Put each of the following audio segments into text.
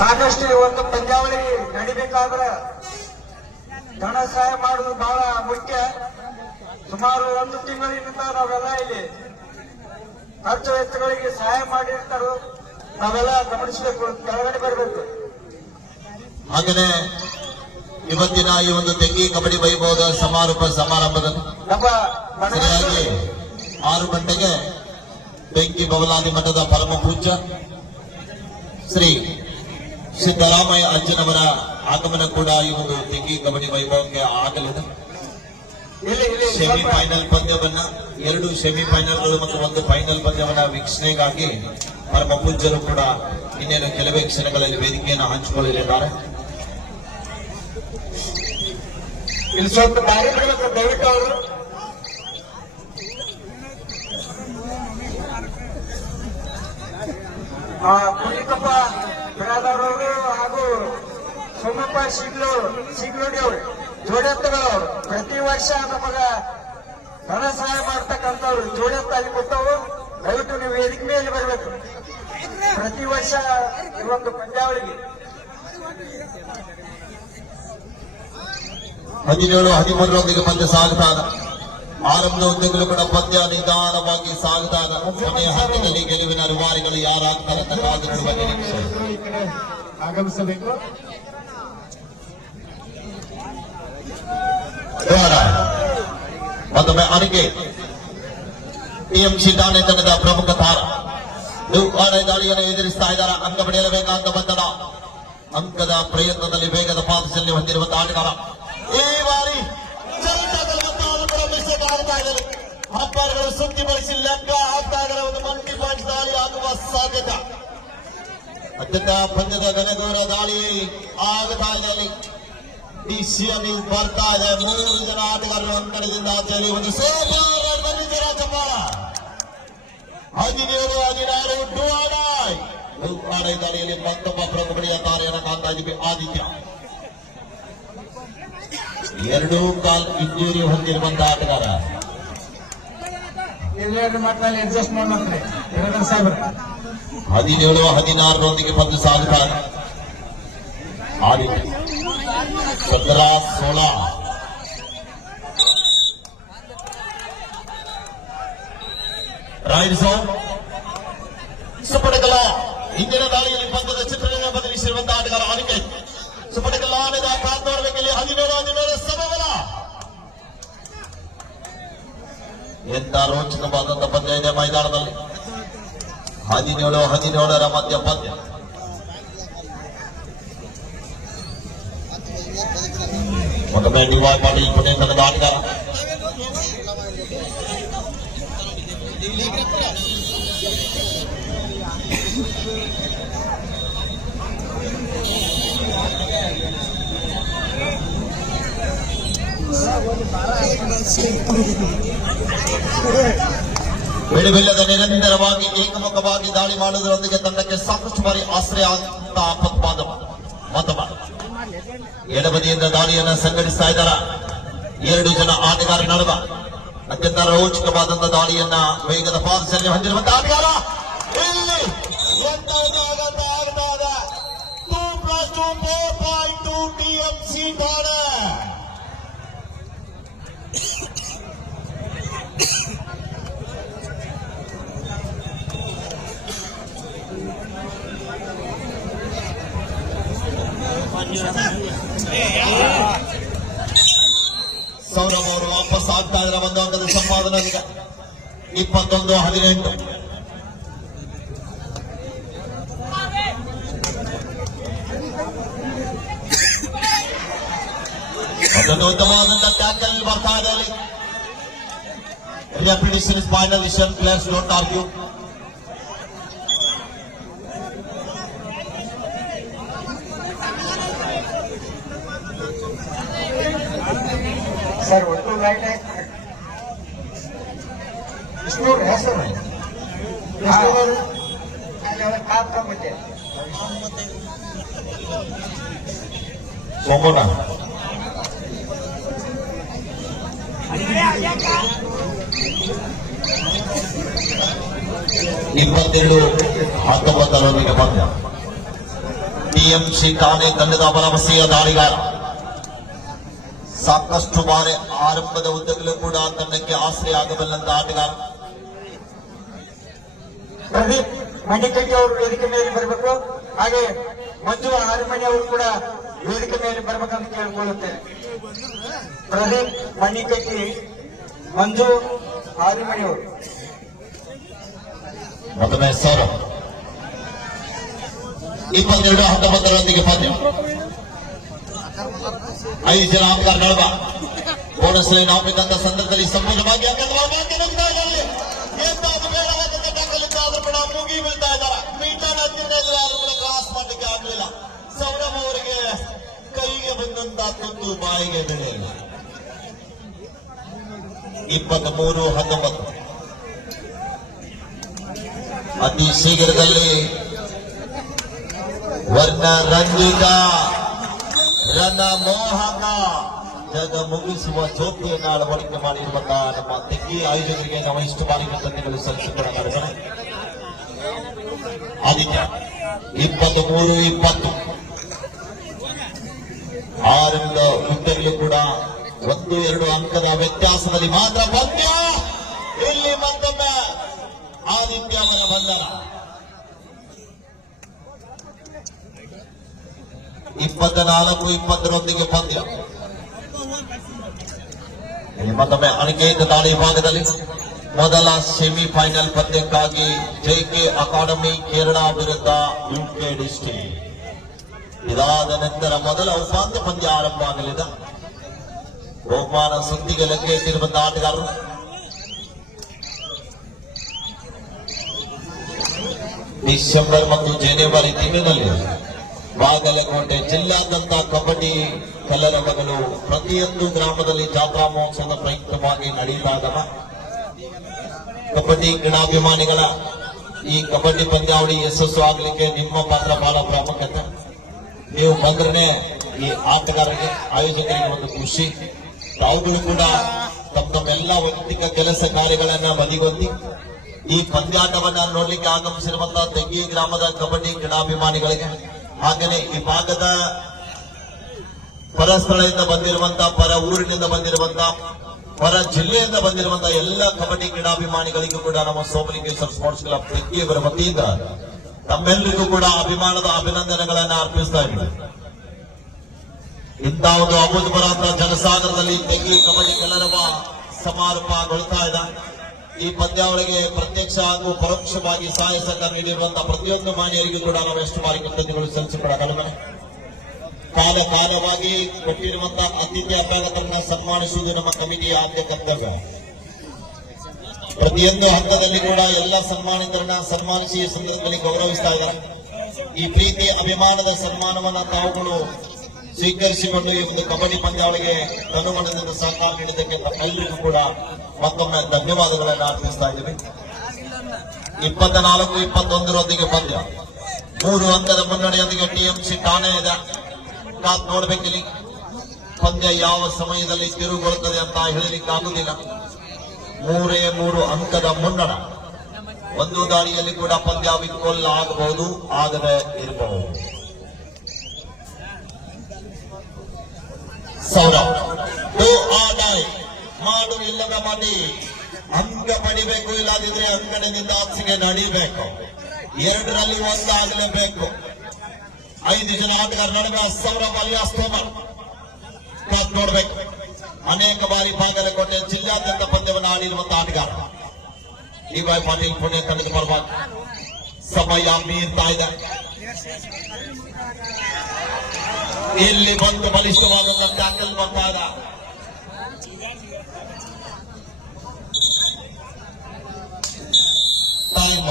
ಸಾಕಷ್ಟು ಈ ಒಂದು ಪಂದ್ಯಾವಳಿ ನಡಿಬೇಕಾದ್ರೆ ಧನ ಸಹಾಯ ಮಾಡುವುದು ಬಹಳ ಮುಖ್ಯ. ಸುಮಾರು 1 ತಿಂಗಳಿನಿಂದ ನಾವೆಲ್ಲ ಇಲ್ಲಿ ಖರ್ಚು ವೆಚ್ಚಗಳಿಗೆ ಸಹಾಯ ಮಾಡಿರ್ತಾರೋ ನಾವೆಲ್ಲ ಗಮನಿಸಬೇಕು, ಕೆಳಗಡೆ ಬರಬೇಕು. ಹಾಗೆಯೇ ಇವತ್ತಿನ ಈ ಒಂದು ತೆಂಗಿ ಕಬಡ್ಡಿ ವೈಭವದ ಸಮಾರಂಭದಲ್ಲಿ ಸರಿಯಾಗಿ 6 ಗಂಟೆಗೆ ಬೆಂಕಿ ಬಬಲಾದಿ ಮಠದ ಪರಮ ಪೂಜ್ಯ ಶ್ರೀ ಸಿದ್ದರಾಮಯ್ಯ ಅಜ್ಜನವರ ಆಗಮನ ಕೂಡ ಈ ಒಂದು ತೆಂಗಿ ಕಬಡ್ಡಿ ವೈಭವಕ್ಕೆ ಆಗಲಿದೆ. ಸೆಮಿಫೈನಲ್ ಪಂದ್ಯವನ್ನ 2 ಸೆಮಿಫೈನಲ್ಗಳು ಮತ್ತು 1 ಫೈನಲ್ ಪಂದ್ಯವನ್ನ ವೀಕ್ಷಣೆಗಾಗಿ ಪರಮ ಪೂಜ್ಯರು ಕೂಡ ಇನ್ನೇನು ಕೆಲವೇ ಕ್ಷಣಗಳಲ್ಲಿ ವೇದಿಕೆಯನ್ನು ಹಂಚಿಕೊಳ್ಳಲಿದ್ದಾರೆ. ಇಲ್ಲಿ ಸ್ವಲ್ಪ ದಾರಿ ಬಿಡಬೇಕು ದಯವಿಟ್ಟು ಅವರು. ಕುಣಿಕಪ್ಪ ಬಿರಾದವರು ಹಾಗೂ ಸೋಮಪ್ಪ ಸಿಗ್ಲೋಡಿ ಅವರು ಜೋಡೆತ್ತಗಳವರು ಪ್ರತಿ ವರ್ಷ ನಮಗ ಧನ ಸಹಾಯ ಮಾಡ್ತಕ್ಕಂಥವ್ರು ಜೋಡೆತ್ತ ಅಲ್ಲಿ ಕೊಟ್ಟವು. ದಯವಿಟ್ಟು ನೀವು ವೇದಿಕೆ ಮೇಲೆ ಬರಬೇಕು. ಪ್ರತಿ ವರ್ಷ ಈ ಒಂದು ಪಂದ್ಯಾವಳಿಗೆ 17-13 ಪಂದ್ಯ ಸಾಗುತ್ತಾ ಇದೆ. ಆರಂಭದ ಉದ್ದಗಲೂ ಕೂಡ ಪಂದ್ಯ ನಿಧಾನವಾಗಿ ಸಾಗುತ್ತಾ ಇದೆ. ಕೊನೆಯ ಹಂತದಲ್ಲಿ ಗೆಲುವಿನ ರೂವಾರಿಗಳು ಯಾರಾಗ್ತಾರೆ ಅಂತ ಕಾದು ನೋಡುವ ನಿರೀಕ್ಷೆ. ಆಗಮಿಸಬೇಕು. ಮತ್ತೊಮ್ಮೆ ಅಣಿಕೆ ಟಿಎಂಸಿ ಠಾಣೆ ತಂಡದ ಪ್ರಮುಖ ತಾರ ದಾಳಿಯನ್ನು ಎದುರಿಸ್ತಾ ಇದ್ದಾರೆ. ಅಂಕ ಪಡೆಯಲೇಬೇಕಾದ ಒತ್ತಡ, ಅಂಕದ ಪ್ರಯತ್ನದಲ್ಲಿ ವೇಗದ ಪಾದದಲ್ಲಿ ಹೊಂದಿರುವಂತಹ ಆಟಗಾರ ಈ ಬಾರಿ ಹಬ್ಬಗಳು ಸುದ್ದಿ ಬಳಸಿ ಲೆಕ್ಕ ಹಾಕ್ತಾ ಇದ್ದಾರೆ. ಒಂದು ಮಲ್ಟಿ ಪಾಯಿಂಟ್ ದಾಳಿ ಆಗುವ ಸಾಧ್ಯತೆ. ಅತ್ಯಂತ ಪಂದ್ಯದ ಗನಗೂರ ದಾಳಿ ಆಗುತ್ತಾ ಇದೆ. ಡಿಸಿಎಂ ಬರ್ತಾ ಇದೆ. 3 ಜನ ಆಟಗಾರರು ಅಂಕಣದಿಂದ ಆಚೆಯಲ್ಲಿ ಒಂದು ಚಪ್ಪಾಳ 17-16 ದಾಳಿಯಲ್ಲಿ ಮತ್ತೊಬ್ಬ ಪ್ರಮುಖ ತಾರೆಯನ್ನು ಕಾಣ್ತಾ ಇದ್ದೀವಿ. ಆದಿತ್ಯ 2 ಕಾಲ್ ಇಂಜುರಿ ಹೊಂದಿರುವಂತಹ ಆಟಗಾರ. 17-16 ಪಂದ್ಯ ಸಾಗುತ್ತಾರೆ. ಆದಿತ್ಯ 17-16 ರೈಡ್ ಝೋನ್ ಸುಪಟಕಲ ಇಂದಿನ ದಾಳಿಯಲ್ಲಿ ಪಂದ್ಯದ ಚಿತ್ರಣ ಬದಲಿಸಿರುವಂತಹ ಆಟಗಾರ ಆದಿತ್ಯ. ಸುಪಟಕಲ ಕಾದ್ ನೋಡಬೇಕಲ್ಲಿ 17-17 ಸಮಬಲ. ಎಂತ ರೋಚಕವಾದಂತಹ ಪಂದ್ಯ ಇದೆ ಮೈದಾನದಲ್ಲಿ. 17-17 ಮಧ್ಯ ಪಂದ್ಯ. ಮತ್ತೊಮ್ಮೆ ಡಿವೈ ಪಾಟೀಲ್ ಪುಣೆ ತಂಡದ ಆಟಗಾರ. ಬಿಡುವಿಲ್ಲದ ನಿರಂತರವಾಗಿ ಏಕಮುಖವಾಗಿ ದಾಳಿ ಮಾಡುವುದರೊಂದಿಗೆ ತಂಡಕ್ಕೆ ಸಾಕಷ್ಟು ಬಾರಿ ಆಶ್ರಯ ಆಗುವಂತಹ ಮತ್ತೊಬ್ಬ ಎಡಬದಿಯಿಂದ ದಾಳಿಯನ್ನು ಸಂಘಟಿಸ್ತಾ ಇದ್ದಾರೆ. 2 ಜನ ಆಟಗಾರ ನಡುವ ಅತ್ಯಂತ ರೋಚಕವಾದಂತಹ ದಾಳಿಯನ್ನ ವೇಗದ ಪಾದದಲ್ಲಿ ಹೊಂದಿರುವಂತಹ ಆಟಗಾರ. ಇಲ್ಲಿ 2+2 4.2 ಟಿಎಂಸಿ ಠಾಣೆ. ಸೌರಭ್ ಅವರು ವಾಪಸ್ ಆಗ್ತಾ ಇದ್ದಾರೆ. 1 ಅಂಕದ ಸಂಪಾದನೆ 21-18. ಅದನ್ನು ಉತ್ತಮವಾದಂತಹ ಟ್ಯಾಕಲ್ ಬರ್ತಾ ಇದೆ. Repetition is final decision. Players don't argue. Sir वो तो राइट है. स्टोर है सर. स्टोर काम का मुझे सोमोना 22-19 ಪಂದ್ಯ. ಟಿಎಂಸಿ ಠಾಣೆ ತಂಡದ ಭರವಸೆಯ ದಾಳಿಗಾರ. ಸಾಕಷ್ಟು ಬಾರಿ ಆರಂಭದ ಉದ್ದಗಲೂ ಕೂಡ ತಂಡಕ್ಕೆ ಆಶ್ರಯ ಆಗಬಲ್ಲಂತ ಆಟಗಾರ. ಪ್ರದೀಪ್ ಮಣಿಕಟ್ಟಿ ಅವರು ವೇದಿಕೆ ಮೇಲೆ ಬರಬೇಕು. ಹಾಗೆ ಮಂಜು ಹಾರಿಮಣಿ ಅವರು ಕೂಡ ವೇದಿಕೆ ಮೇಲೆ ಬರಬೇಕಂತ ಕೇಳಿಕೊಳ್ಳುತ್ತೇನೆ. ಪ್ರದೀಪ್ ಮಣಿಕಟ್ಟಿ, ಮಂಜು ಹಾರಿಮಣಿ ಅವರು. ಮತ್ತೊಮ್ಮೆ 22-19 ಪಂದ್ಯ. 5 ಜನ ಆಟಗಾರ ನಡುವ ಬೋನಸ್ ಲೈನ್ ಹಾಕಿದಂತ ಸಂದರ್ಭದಲ್ಲಿ ಸಂಪೂರ್ಣವಾಗಿ ಕೂಡ ಮುಗಿ ಬೀಳ್ತಾ ಇದ್ದಾರೆ. ಮೀಟರ್ ಕ್ರಾಸ್ ಮಾಡಲಿಕ್ಕೆ ಆಗಲಿಲ್ಲ. ಸೌರಭ್ ಅವರಿಗೆ ಕೈಗೆ ಬಂದಂತ ತುತ್ತು ಬಾಯಿಗೆ ಬೆಳೆಯಲ್ಲ. 23-19 ಅತಿ ಶೀಘ್ರದಲ್ಲಿ ವರ್ಣ ರಂಜಿತ ರಣ ಮೋಹಕ ಜಗ ಮುಗಿಸುವ ಜ್ಯೋತಿಯನ್ನು ಅಳವಡಿಕೆ ಮಾಡಿರುವಂತಹ ನಮ್ಮ ತೆಗ್ಗಿ ಆಯೋಜಕರಿಗೆ ನಾವು ಇಷ್ಟು ಬಾರಿ ಕೃತಜ್ಞತೆಗಳು ಸಲ್ಲಿಸಿಕೊಳ್ಳಲಾಗಿದೆ. ಆದಿತ್ಯ 23-20 ಆರಂಭದ ಉದ್ದಗಲೂ ಕೂಡ 1-2 ಅಂಕದ ವ್ಯತ್ಯಾಸದಲ್ಲಿ ಮಾತ್ರ ಪಂದ್ಯ. ಇಲ್ಲಿ ಮತ್ತೊಮ್ಮೆ ಆದಿತ್ಯ ಅವರ ಬಂಧನ. 24-20 ಪಂದ್ಯ. ಇಲ್ಲಿ ಮತ್ತೊಮ್ಮೆ ಅನಿಕೇತ್ ದಾಳಿ ಭಾಗದಲ್ಲಿ ಮೊದಲ ಸೆಮಿಫೈನಲ್ ಪಂದ್ಯಕ್ಕಾಗಿ ಜೆಕೆ ಅಕಾಡೆಮಿ ಕೇರಳ ವಿರುದ್ಧ ಯುಕೆ ಡಿಸ್ಟ್ರಿಕ್ಟ್. ಇದಾದ ನಂತರ ಮೊದಲ ಉಪಾಂತ್ಯ ಪಂದ್ಯ ಆರಂಭ ಆಗಲಿದೆ. ಬಹುಮಾನ ಸುದ್ದಿಗೆ ಲಗ್ಗೆ ಇಟ್ಟಿರುವಂತಹ ಆಟಗಾರರು ಡಿಸೆಂಬರ್ ಮತ್ತು ಜನವರಿ ತಿಂಗಳಿನಲ್ಲಿ ಬಾಗಲಕೋಟೆ ಜಿಲ್ಲಾದ್ಯಂತ ಕಬಡ್ಡಿ ಕಲರವಗಳು ಪ್ರತಿಯೊಂದು ಗ್ರಾಮದಲ್ಲಿ ಜಾತ್ರಾ ಮಹೋತ್ಸವದ ಪ್ರಯುಕ್ತವಾಗಿ ನಡೆಯುತ್ತಾಗವ. ಕಬಡ್ಡಿ ಕ್ರೀಡಾಭಿಮಾನಿಗಳ ಈ ಕಬಡ್ಡಿ ಪಂದ್ಯಾವಳಿ ಯಶಸ್ಸು ಆಗಲಿಕ್ಕೆ ನಿಮ್ಮ ಪಾತ್ರ ಬಹಳ ಪ್ರಾಮುಖ್ಯತೆ. ನೀವು ಬಂದ್ರೆ ಈ ಆಟಗಾರರಿಗೆ ಆಯೋಜಕರಿಗೆ ಒಂದು ಖುಷಿ. ತಾವುಗಳು ಕೂಡ ತಮ್ಮೆಲ್ಲ ವೈಯಕ್ತಿಕ ಕೆಲಸ ಕಾರ್ಯಗಳನ್ನ ಬದಿಗೊತ್ತಿ ಈ ಪಂದ್ಯಾಟವನ್ನ ನೋಡ್ಲಿಕ್ಕೆ ಆಗಮಿಸಿರುವಂತಹ ತೆಗ್ಗಿ ಗ್ರಾಮದ ಕಬಡ್ಡಿ ಕ್ರೀಡಾಭಿಮಾನಿಗಳಿಗೆ, ಹಾಗೆಯೇ ಈ ಭಾಗದ ಪರ ಸ್ಥಳದಿಂದ ಬಂದಿರುವಂತಹ, ಪರ ಊರಿನಿಂದ ಬಂದಿರುವಂತಹ, ಹೊರ ಜಿಲ್ಲೆಯಿಂದ ಬಂದಿರುವಂತಹ ಎಲ್ಲ ಕಬಡ್ಡಿ ಕ್ರೀಡಾಭಿಮಾನಿಗಳಿಗೂ ಕೂಡ ನಮ್ಮ ಸೋಮಲಿಂಗೇಶ್ವರ ಸ್ಪೋರ್ಟ್ಸ್ ಕ್ಲಬ್ ತೆಗ್ಗಿಯವರ ವತಿಯಿಂದ ತಮ್ಮೆಲ್ಲರಿಗೂ ಕೂಡ ಅಭಿಮಾನದ ಅಭಿನಂದನೆಗಳನ್ನ ಅರ್ಪಿಸ್ತಾ ಇದ್ದೀವಿ. ಇಂಥ ಒಂದು ಅಭೂತಪೂರ್ವ ಜನಸಾಗರದಲ್ಲಿ ತೆಗ್ಗಿ ಕಬಡ್ಡಿ ಕಲರವ ಸಮಾರಂಭಗೊಳ್ತಾ ಇದೆ. ಈ ಪಂದ್ಯಾವಳಿಗೆ ಪ್ರತ್ಯಕ್ಷ ಹಾಗೂ ಪರೋಕ್ಷವಾಗಿ ಸಹಾಯ ಸಹಕಾರ ನೀಡಿರುವಂತಹ ಪ್ರತಿಯೊಂದು ಮಾನ್ಯರಿಗೂ ಕೂಡ ನಾವು ಎಷ್ಟು ಬಾರಿ ಕೃತಜ್ಞತೆಗಳು ಸಲ್ಲಿಸಿಕೊಳ್ಳ ಕಾಲವಾಗಿ ಕೊಟ್ಟಿರುವಂತಹ ಅತಿಥಿ ಅಭ್ಯಾಗತರನ್ನ ಸನ್ಮಾನಿಸುವುದು ನಮ್ಮ ಕಮಿಟಿಯ ಆದ್ಯ ಕರ್ತವ್ಯ. ಪ್ರತಿಯೊಂದು ಹಂತದಲ್ಲಿ ಕೂಡ ಎಲ್ಲ ಸನ್ಮಾನಿತರನ್ನ ಸನ್ಮಾನಿಸಿ ಈ ಸಂದರ್ಭದಲ್ಲಿ ಗೌರವಿಸ್ತಾ ಇದ್ದಾರೆ. ಈ ಪ್ರೀತಿ ಅಭಿಮಾನದ ಸನ್ಮಾನವನ್ನ ತಾವುಗಳು ಸ್ವೀಕರಿಸಿಕೊಂಡು ಈ ಒಂದು ಕಬಡ್ಡಿ ಪಂದ್ಯಾವಳಿಗೆ ತನುಮನದಿಂದ ಸಹಕಾರ ನೀಡಿದ್ದಕ್ಕೆ ಎಲ್ಲರಿಗೂ ಕೂಡ ಮತ್ತೊಮ್ಮೆ ಧನ್ಯವಾದಗಳನ್ನು ಅರ್ಪಿಸ್ತಾ ಇದ್ದೀವಿ. 24-21 ಪಂದ್ಯ 3 ಅಂಕದ ಮುನ್ನಡೆಯೊಂದಿಗೆ ಟಿಎಂಸಿ ಠಾಣೆ ಇದೆ. ಕಾದ್ ನೋಡ್ಬೇಕಿಲ್ಲಿ ಪಂದ್ಯ ಯಾವ ಸಮಯದಲ್ಲಿ ತಿರುಗುತ್ತದೆ ಅಂತ ಹೇಳಲಿಕ್ಕೆ ಆಗುದಿಲ್ಲ. 3 ಅಂಕದ ಮುನ್ನಡ. ಒಂದು ದಾಳಿಯಲ್ಲಿ ಕೂಡ ಪಂದ್ಯ ವಿಕೋಲ್ ಆಗಬಹುದು, ಆಗದೆ ಇರಬಹುದು. ಸೌರವ್ ಮಾಡು ಇಲ್ಲದ ಮಡಿ, ಅಂಕ ಪಡಿಬೇಕು, ಇಲ್ಲದಿದ್ರೆ ಅಂಕಣದಿಂದ ಆಚೆಗೆ ನಡಿಬೇಕು. 2ರಲ್ಲಿ 1 ಆಗಲೇಬೇಕು. 5 ಜನ ಆಟಗಾರ ನಡುವೆ ಸೌರವ್ ಅಲಿಯಾಸ್ ತೋಮರ್ ಕಾದ್ ನೋಡ್ಬೇಕು. ಅನೇಕ ಬಾರಿ ಬಾಗಲಕೋಟೆ ಜಿಲ್ಲಾದ್ಯಂತ ಪಂದ್ಯವನ್ನು ಆಡಿರುವಂತಹ ಆಟಗಾರ ಡಿವೈ ಪಾಟೀಲ್ ಪುಣೆ ತಂಡದ ಪರವಾಗಿ ಸಮಯ ಮೀರ್ತಾ ಇದೆ. ಇಲ್ಲಿ ಬಂದು ಬಲಿಷ್ಠವಾದ ಟ್ಯಾಕಲ್ ಬಂದಾಗ ಟೈಮ್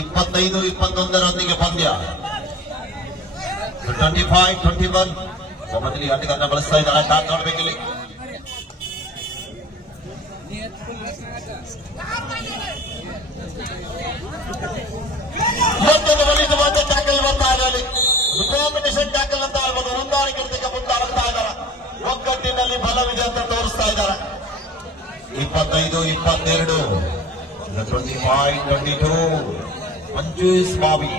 25-21 ಪಂದ್ಯ. 25-21 ಮೊದಲಿಗೆ ಆಟಗಾರನ ಬಳಸ್ತಾ ಇದ್ದಾರೆ. ಕಾದ್ ನೋಡ್ಬೇಕಿಲ್ಲಿ ಮತ್ತೊಂದು ಬಲಿಷ್ಠವಾದ ಟ್ಯಾಕಲ್ ಬರ್ತಾ ಇದೆ. ಕಾಂಬಿನೇಷನ್ ಟ್ಯಾಕಲ್ ಅಂತ ಹೇಳ್ಬೋದು. ಹೊಂದಾಣಿಕೆ ಮುಂದಾಗ್ತಾ ಇದ್ದಾರೆ. ಒಗ್ಗಟ್ಟಿನಲ್ಲಿ ಬಲವಿದೆ ಅಂತ ತೋರಿಸ್ತಾ ಇದ್ದಾರೆ. 25-22 25-22 ಮಂಜೂಸ್ ಬಾವಿ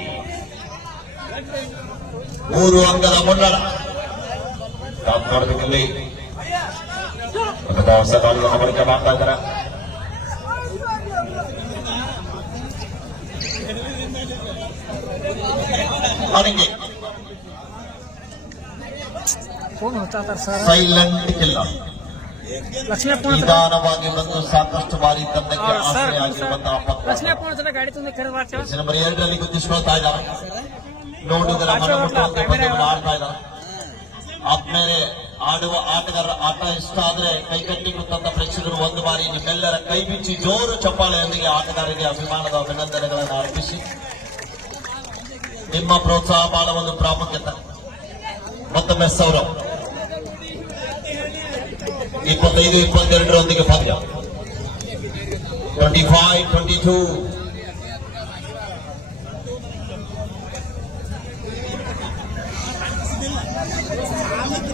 3 ಅಂಕದ ಮುನ್ನಡ ನೋಡಬೇಕಲ್ಲಿ ಹೊಸ ದಾಳಿಯನ್ನು ಬಳಕೆ ಮಾಡ್ತಾ ಇದ್ದಾರೆ. ಅವನಿಗೆ ಸೈಲೆಂಟ್ ಕಿಲ್ಲರ್ ನಿಧಾನವಾಗಿ ಬಂದು ಸಾಕಷ್ಟು ಬಾರಿ ತಂಡಕ್ಕೆ ಆಶ್ರಯವಾಗಿರುವಂತಹ ನಂಬರ್ 2ರಲ್ಲಿ ಗುರುತಿಸಿಕೊಳ್ತಾ ಇದ್ದಾರೆ. ನೋಡುವುದರ ಮನಮುಟ್ಟುವಂತೆ ಪಂದ್ಯವನ್ನು ಆಡ್ತಾ ಇದ್ದಾರೆ. ಆದ್ಮೇಲೆ ಆಡುವ ಆಟಗಾರರ ಆಟ ಇಷ್ಟ ಆದ್ರೆ ಕೈಕಟ್ಟಿ ಕೂತಂತ ಪ್ರೇಕ್ಷಕರು ಒಂದು ಬಾರಿ ನಿಮ್ಮೆಲ್ಲರ ಕೈ ಬಿಚ್ಚಿ ಜೋರು ಚಪ್ಪಾಳೆಯೊಂದಿಗೆ ಆಟಗಾರರಿಗೆ ಅಭಿಮಾನದ ಅಭಿನಂದನೆಗಳನ್ನು ಅರ್ಪಿಸಿ ನಿಮ್ಮ ಪ್ರೋತ್ಸಾಹ ಬಹಳ ಒಂದು ಪ್ರಾಮುಖ್ಯತೆ. ಮತ್ತೊಮ್ಮೆ ಸೌರವ್ 25-22 ಪಂದ್ಯ 25-22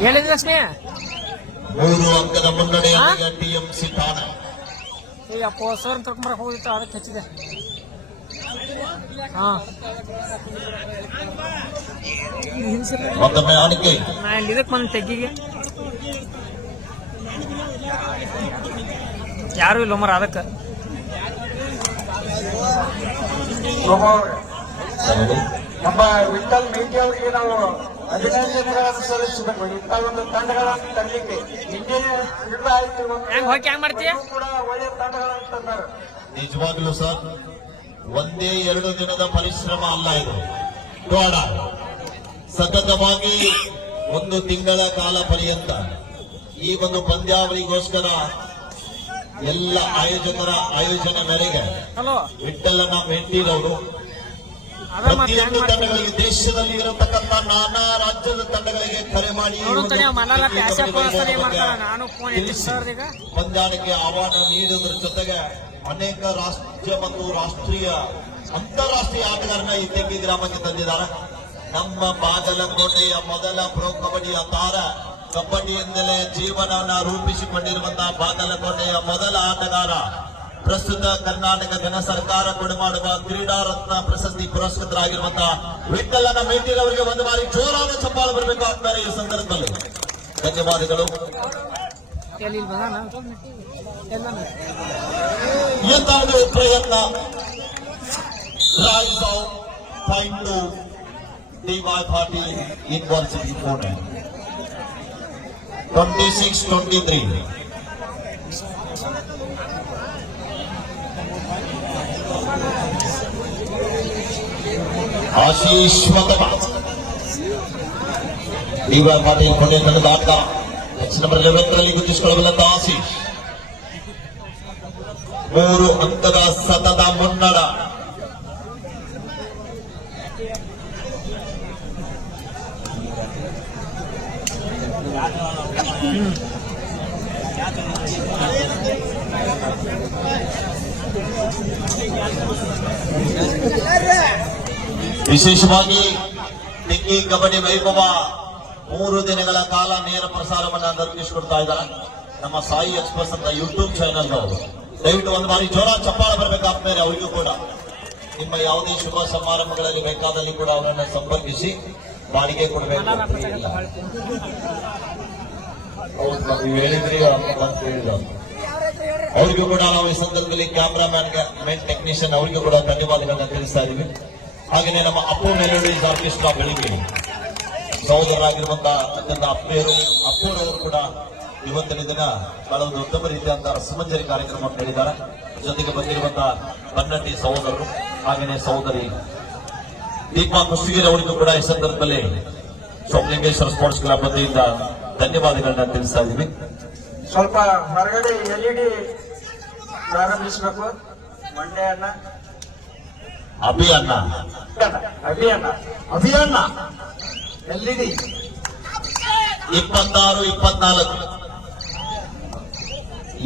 ಹೇಳಿದ್ರೆ 3 ಅಂಕದ ಮುನ್ನಡೆಯೊಂದಿಗೆ ಟಿಎಂಸಿ ಠಾಣೆ. ಅಪ್ಪ ಸರ್ ತಗೊಂಡ್ಬರಕ್ ಹೋಗಿತ್ತು ಅದಕ್ಕೆ ಹಚ್ಚಿದೆ. ಮತ್ತೊಮ್ಮೆ ಆಣಿಕೆ ನಾ ಇಲ್ಲಿ ಇದಕ್ಕೆ ಬಂದು ತೆಗ್ಗಿಗೆ ಯಾರು ಇಲ್ಲ ಮರ ಅದಕ್ಕೆ ನಮ್ಮ ವಿಠಲ್ ಮೇಟಿ ಅವರಿಗೆ ನಾವು ಅಭಿನಂದನೆಗಳನ್ನು ಸಲ್ಲಿಸಬೇಕು. ಇಂಥ ಒಂದು ತಂಡಗಳನ್ನು ತರಲಿಕ್ಕೆ ಹಿಂದಿನ ಆಯ್ತು ಹೆಂಗ್ ಹೋಗಿ ಹೆಂಗ್ ಮಾಡ್ತೀಯ ಕೂಡ ಒಳ್ಳೆಯ ತಂಡಗಳನ್ನು ತಂದಾರೆ. ನಿಜವಾಗ್ಲೂ ಸರ್ ಒಂದೇ 2 ದಿನದ ಪರಿಶ್ರಮ ಅಲ್ಲ ಇದು. ಗೋಡ ಸತತವಾಗಿ 1 ತಿಂಗಳ ಕಾಲ ಪರ್ಯಂತ ಈ ಒಂದು ಪಂದ್ಯಾವಳಿಗೋಸ್ಕರ ಎಲ್ಲ ಆಯೋಜಕರ ಆಯೋಜನೆ ಮೇರೆಗೆ ಹಲೋ ವಿಠ್ಠಲನ ಮೆಂಟಿರವರು ಪ್ರತಿಯೊಂದು ತಂಡಗಳಿಗೆ ದೇಶದಲ್ಲಿ ಇರತಕ್ಕಂತ ನಾನಾ ರಾಜ್ಯದ ತಂಡಗಳಿಗೆ ಕರೆ ಮಾಡಿ ಪಂದ್ಯಾಟಕ್ಕೆ ಆಹ್ವಾನ ನೀಡುವುದರ ಜೊತೆಗೆ ಅನೇಕ ರಾಜ್ಯ ಮತ್ತು ರಾಷ್ಟ್ರೀಯ ಅಂತಾರಾಷ್ಟ್ರೀಯ ಆಟಗಾರನ ಈ ತೆಂಗಿ ಗ್ರಾಮಕ್ಕೆ ತಂದಿದ್ದಾರೆ. ನಮ್ಮ ಬಾಗಲಕೋಟೆಯ ಮೊದಲ ಪ್ರೊ ಕಬಡ್ಡಿಯ ತಾರ, ಕಬಡ್ಡಿಯಿಂದಲೇ ಜೀವನವನ್ನು ರೂಪಿಸಿಕೊಂಡಿರುವಂತಹ ಬಾಗಲಕೋಟೆಯ ಮೊದಲ ಆಟಗಾರ, ಪ್ರಸ್ತುತ ಕರ್ನಾಟಕ ಜನ ಸರ್ಕಾರ ಕೊಡುಮಾಡುವ ಕ್ರೀಡಾ ರತ್ನ ಪ್ರಶಸ್ತಿ ಪುರಸ್ಕೃತರಾಗಿರುವಂತಹ ವಿಠ್ಠಲನ ಮೇಟಿರವರಿಗೆ ಒಂದು ಬಾರಿ ಜೋರಾದ ಚಪ್ಪಾಳೆ ಬರಬೇಕು ಆಗ್ತಾರೆ ಈ ಸಂದರ್ಭದಲ್ಲಿ. ಧನ್ಯವಾದಗಳು. ಎಂದಾದ ಪ್ರಯತ್ನ raise of point to DY Patil university Pune 26-23. Ashish ಮತಮ ಡಿವೈ ಪಾಟೀಲ್ ಪುಣೆ ತಂಡದ ಆಟ ನಂಬರ್ 11ರಲ್ಲಿ ಗುರುತಿಸಿಕೊಳ್ಳಬಲ್ಲಂತ ಆಶೀಶ್ 3 ಅಂಕದ ಸತತ ಮುನ್ನಡ. ವಿಶೇಷವಾಗಿ ಡಿಗ್ಗಿ ಕಬಡ್ಡಿ ವೈಭವ 3 ದಿನಗಳ ಕಾಲ ನೇರ ಪ್ರಸಾರವನ್ನು ದೊರಕಿಸಿಕೊಡ್ತಾ ಇದ್ದಾರೆ ನಮ್ಮ ಸಾಯಿ ಎಕ್ಸ್ಪ್ರೆಸ್ ಅಂತ ಯೂಟ್ಯೂಬ್ ಚಾನೆಲ್ ಅವರು. ದಯವಿಟ್ಟು ಒಂದು ಬಾರಿ ಜೋರ ಚಪ್ಪಾಳೆ ಬರಬೇಕಾದ್ಮೇಲೆ ಅವರಿಗೂ ಕೂಡ ನಿಮ್ಮ ಯಾವುದೇ ಶುಭ ಸಮಾರಂಭಗಳಲ್ಲಿ ಬೇಕಾದಲ್ಲಿ ಕೂಡ ಅವರನ್ನು ಸಂಪರ್ಕಿಸಿ ಬಾಡಿಗೆ ಕೊಡಬೇಕು. ನೀವು ಹೇಳಿದ್ರಿ ಅವರಿಗೂ ಕೂಡ ನಾವು ಈ ಸಂದರ್ಭದಲ್ಲಿ ಕ್ಯಾಮ್ರಾಮ್ಯಾನ್ ಟೆಕ್ನಿಷಿಯನ್ ಅವರಿಗೂ ಕೂಡ ಧನ್ಯವಾದಗಳನ್ನ ತಿಳಿಸ್ತಾ ಇದೀವಿ. ಹಾಗೆಯೇ ನಮ್ಮ ಅಪ್ಪು ಮೆಲೋಡೀಸ್ ಆರ್ಕೆಸ್ಟ್ರಾ ಬೆಳಿಗ್ಗೆ ಸಹೋದರರಾಗಿರುವಂತಹ ಅತ್ಯಂತ ಅಪ್ಪೂರವರು ಕೂಡ ಇವತ್ತಿನ ದಿನ ಬಹಳ ಒಂದು ಉತ್ತಮ ರೀತಿಯಾದ ರಸಮಂಜರಿ ಕಾರ್ಯಕ್ರಮ ನೀಡಿದ್ದಾರೆ. ಜೊತೆಗೆ ಬಂದಿರುವಂತಹ ಬನ್ನಟ್ಟಿ ಸಹೋದರರು ಹಾಗೆಯೇ ಸಹೋದರಿ ದೀಪಾ ಕುಷ್ಟಗಿರಿ ಅವರಿಗೂ ಕೂಡ ಈ ಸಂದರ್ಭದಲ್ಲಿ ಸೋಮಲಿಂಗೇಶ್ವರ ಸ್ಪೋರ್ಟ್ಸ್ ಕ್ಲಬ್ ವತಿಯಿಂದ ಧನ್ಯವಾದಗಳನ್ನ ತಿಳಿಸ್ತಾ ಇದ್ದೀವಿ. ಸ್ವಲ್ಪ ಹೊರಗಡೆ LED ಪ್ರಾರಂಭಿಸಬೇಕು. ಮಂಡ್ಯ ಅನ್ನ ಅಭಿಯಾನ LED 26-24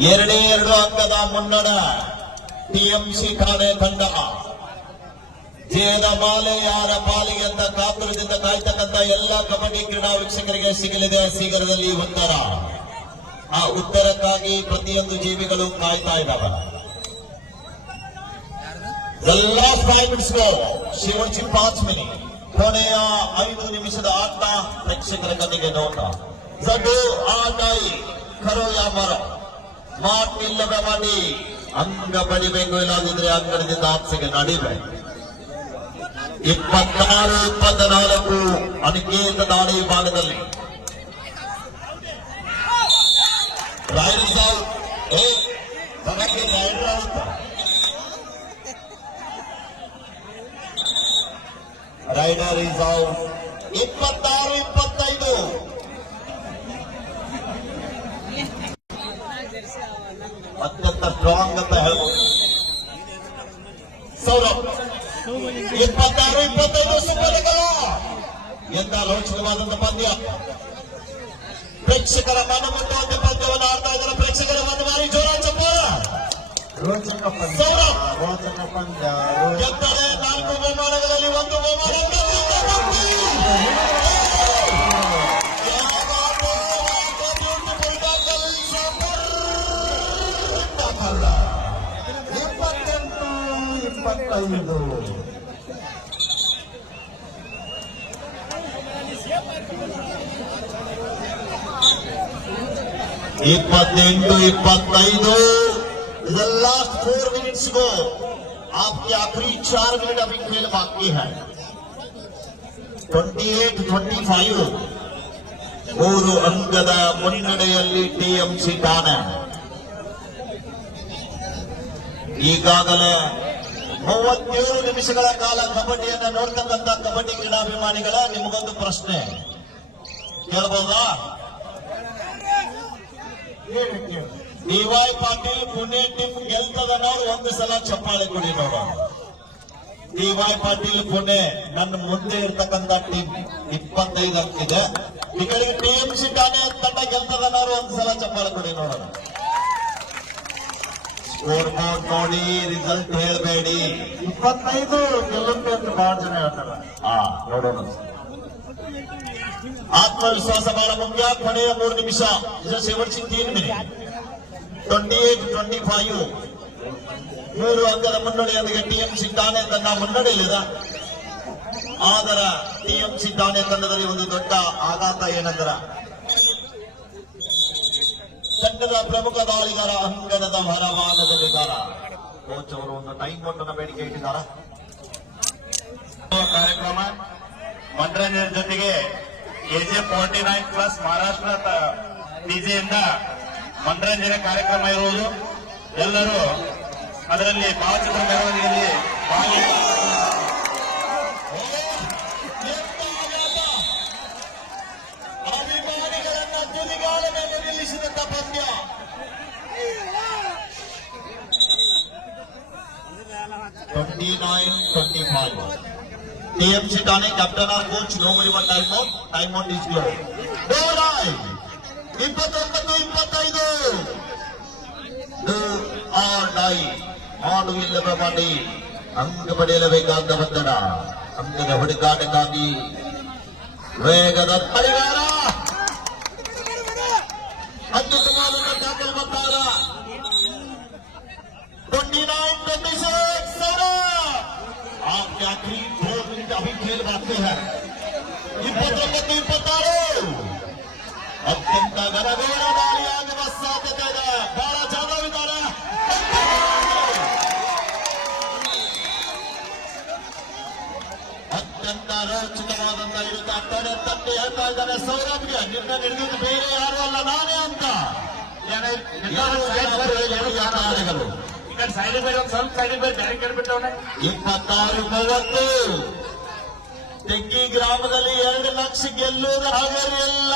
2 ಅಂಕದ ಮುನ್ನಡ ಟಿಎಂಸಿ ಠಾಣೆ ತಂಡ. ಜಯದ ಮಾಲೆ ಯಾರ ಪಾಲಿಗೆ ಅಂತ ಕಾತುರದಿಂದ ಕಾಯ್ತಕ್ಕಂಥ ಎಲ್ಲ ಕಬಡ್ಡಿ ಕ್ರೀಡಾ ವೀಕ್ಷಕರಿಗೆ ಸಿಗಲಿದೆ ಶೀಘ್ರದಲ್ಲಿ ಉತ್ತರ. ಆ ಉತ್ತರಕ್ಕಾಗಿ ಪ್ರತಿಯೊಂದು ಜೀವಿಗಳು ಕಾಯ್ತಾ ಇದ್ದಾವೆ. The last 5 minutes go. शेवटची 5 मिनिट. ಕೊನೆಯ 5 ನಿಮಿಷದ ಆಟ ಪ್ರೇಕ್ಷಕರ ಕಣ್ಣಿಗೆ ನೋಟ. ಜಡ್ಡು ಆಟಾಯಿ ಕರೋ ಯಾ ಮರೋ ಮಾತಿಲ್ಲವೇ ಮಾಡಿ ಅಂಗ ಬಡಿಬೇಕು, ಇಲ್ಲದಿದ್ರೆ ಅಂಗಡದಿಂದ ಆಪ್ಸೆಗೆ ನಡಿಬೇಕು. 26-24 ಅನಿಕೇತ ದಾಳಿ ಭಾಗದಲ್ಲಿ raiders out. Raider out. Raider is out. 26-25 ಅತ್ಯಂತ ಸ್ಟ್ರಾಂಗ್ ಅಂತ ಹೇಳ್ಬೋದು. ಸೌರಭ್ 26-25 ಸೂಪರ್ ಎಂತ ರೋಚಕವಾದಂತ ಪಂದ್ಯ. ಪ್ರೇಕ್ಷಕರ ಮನ ಮುಟ್ಟುವಂತೆ ಪಂದ್ಯವನ್ನು ಆಡ್ತಾ ಇದ್ದಾರೆ. ಪ್ರೇಕ್ಷಕರ ಒಂದು ಬಾರಿ ಜೋರ ಚಪ್ಪಾಳ. ರೋಚಕ ಪಂದ್ಯ, ಸೌರಭ್ ರೋಚಕ ಪಂದ್ಯ. ಗೆದ್ದರೆ 4 ಬಹುಮಾನಗಳಲ್ಲಿ 1 ಬಹುಮಾನ. ಇಪ್ಪತ್ತೈದು. The last 4 minutes go. आपके आखिरी 4 मिनट अभी खेल बाकी है. 28-25 3 ಅಂಕದ ಮುನ್ನಡೆಯಲ್ಲಿ ಟಿಎಂಸಿ ಠಾಣೆ. ಈಗಾಗಲೇ 37 ನಿಮಿಷಗಳ ಕಾಲ ಕಬಡ್ಡಿಯನ್ನು ನೋಡ್ತಕ್ಕಂಥ ಕಬಡ್ಡಿ ಕ್ರೀಡಾಭಿಮಾನಿಗಳ ನಿಮಗೊಂದು ಪ್ರಶ್ನೆ ಕೇಳಬಹುದಾ? ಡಿವೈ ಪಾಟೀಲ್ ಪುಣೆ ಟೀಮ್ ಗೆಲ್ತದನ್ನೋರು ಒಂದು ಸಲ ಚಪ್ಪಾಳೆ ಕೊಡಿ ನೋಡ. ಡಿವೈ ಪಾಟೀಲ್ ಪುಣೆ ನನ್ನ ಮುಂದೆ ಇರ್ತಕ್ಕಂಥ ಟೀಮ್ 25 ಅಂಕಿದೆ. ಈ ಕಡೆಗೆ ಟಿಎಂಸಿ ಠಾಣೆ ತಂಡ ಗೆಲ್ತದನ್ನೋರು ಒಂದು ಸಲ ಚಪ್ಪಾಳೆ ಕೊಡಿ ನೋಡೋಣ. ಸ್ಕೋರ್ ಬೋರ್ಡ್ ನೋಡಿ, ರಿಸಲ್ಟ್ ಹೇಳಬೇಡಿ. 25 ಗೆಲ್ಲುತ್ತೆ ಅಂತ ಬಹಳ ಜನ ಹೇಳ್ತಾರೆ. ನೋಡೋಣ. ಆತ್ಮವಿಶ್ವಾಸ ಬಹಳ ಮುಖ್ಯ. ಕೊನೆಯ 3 ನಿಮಿಷ. ಇದು शेवटची 3 ಮಿನಿಟ್. 28-25 3 ಅಂಕದ ಮುನ್ನಡೆಯೊಂದಿಗೆ ಟಿಎಂಸಿ ಠಾಣೆ ತಂಡ ಮುನ್ನಡೆಯಲ್ಲಿದೆ. ಆದರೆ ಟಿಎಂಸಿ ಠಾಣೆ ತಂಡದಲ್ಲಿ ಒಂದು ದೊಡ್ಡ ಆಘಾತ ಏನಂದ್ರೆ ತಂಡದ ಪ್ರಮುಖ ದಾಳಿಗಾರ ಅಂಗಣದ ಹೊರಭಾಗದಲ್ಲಿದ್ದಾರ. ಕೋಚ್ ಅವರು ಒಂದು ಟೈಮ್ ಔಟನ್ನು ಬೇಡಿಕೆ ಇಟ್ಟಿದ್ದಾರೆ. ಕಾರ್ಯಕ್ರಮ ಮನರಂಜನೆ ಜೊತೆಗೆ ಕೆಜೆ 49 ಪ್ಲಸ್ ಮಹಾರಾಷ್ಟ್ರ ಡಿಜೆಯಿಂದ ಮನರಂಜನೆ ಕಾರ್ಯಕ್ರಮ ಇರುವುದು. ಎಲ್ಲರೂ ಅದರಲ್ಲಿ ಭಾವಚಿತ್ರ ಮೆರವಣಿಗೆಯಲ್ಲಿ ಅಭಿಮಾನಿಗಳನ್ನ ತುದಿಗಾಲ ಮೇಲೆ ನಿಲ್ಲಿಸಿದಂತ ಪಂದ್ಯ. TMC Thane captain or coach no one time out is glow. 29-25 ಮಾಡುವಿಲ್ಲವೇ ಮಾಡಿ ಅಂಕ ಪಡೆಯಲೇಬೇಕಾದ ಒತ್ತಡ. ಅಂಕದ ಹುಡುಕಾಟಕ್ಕಾಗಿ ವೇಗದ ಪರಿಹಾರ. ಅತ್ಯುತ್ತಮವಾದ ಟ್ಯಾಕಲ್ ಬರ್ತಾರ. 29-26 आपके आखिरी 2 मिनट अभी खेल बाकी है. 29-26 अत्यंತ ಗರಗರ ದಾಳಿಯಾಗುವ ಸಾಧ್ಯತೆ ಇದೆ. ಬಹಳ ಜಾಗವಿದ್ದಾರೆ. ಅತ್ಯಂತ ರೋಚಕವಾದಂತ ಇರುತ್ತ ತಡೆ ತಟ್ಟಿ ಹೇಳ್ತಾ ಇದ್ದಾರೆ ಸೌರಭ್ಗೆ. ನಿನ್ನ ನಿರ್ಮಿತ ಬೇರೆ ಯಾರು ಅಲ್ಲ ನಾನೇ ಅಂತ. ಆಟಗಾರರು ಸೈಡ್ ಬೇರೆ ಸ್ವಲ್ಪ ಸೈಡ್ ಬೇರೆ ಬ್ಯಾರಿ ಕೇಳ್ಬಿಟ್ಟವನೆ. 26-30 ತೆಗ್ಗಿ ಗ್ರಾಮದಲ್ಲಿ 2 ಲಕ್ಷ ಗೆಲ್ಲುವುದು ಹಗರಿಲ್ಲ.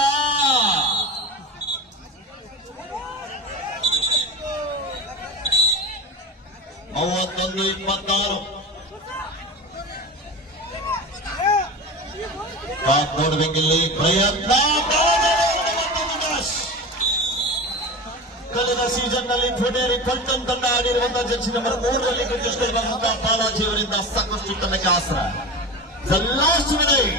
ಮೂವತ್ತೊಂದು 26 ನೋಡ್ಬೇಕಿಲ್ಲಿ ಪ್ರಯತ್ನ. ಕಳೆದ ಸೀಸನ್ ನಲ್ಲಿ ಪುಣೇರಿ ಪಲ್ಟನ್ ತಂಡ ಆಡಿರುವಂತಹ ಜರ್ಸಿ ನಂಬರ್ 3ರಲ್ಲಿ ಗೆದ್ದಿರುವಂತಹ ಬಾಲಾಜಿ ಅವರಿಂದ ಸಾಕಷ್ಟು ತಂಡಕ್ಕೆ ಆಸರ. The last minute.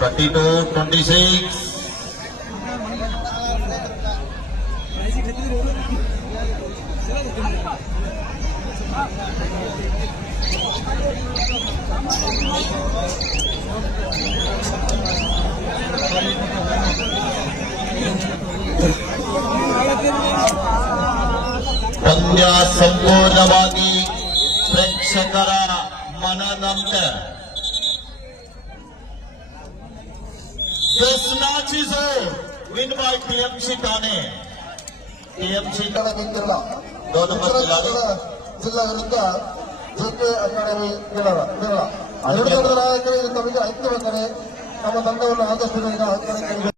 32-26 ಪಂದ್ಯ ಸಂಪೂರ್ಣವಾಗಿ ಪ್ರೇಕ್ಷಕರ ಮನದಂತೆ. This match is win by TMC Thane. TMC ಗೆದ್ದಿಲ್ಲ. दोनों नंबर खिलाड़ी ಜಿಲ್ಲಾ ವಿರುದ್ಧ ಜೆಕೆ ಅಕಾಡೆಮಿ ಕೇರಳ ಎರಡು ತಂಡದ ನಾಯಕರು ತಮಗೆ ಐಕ್ಯವೆಂದರೆ ನಮ್ಮ ತಂಡವನ್ನು ಆದಷ್ಟು ಬೇಗ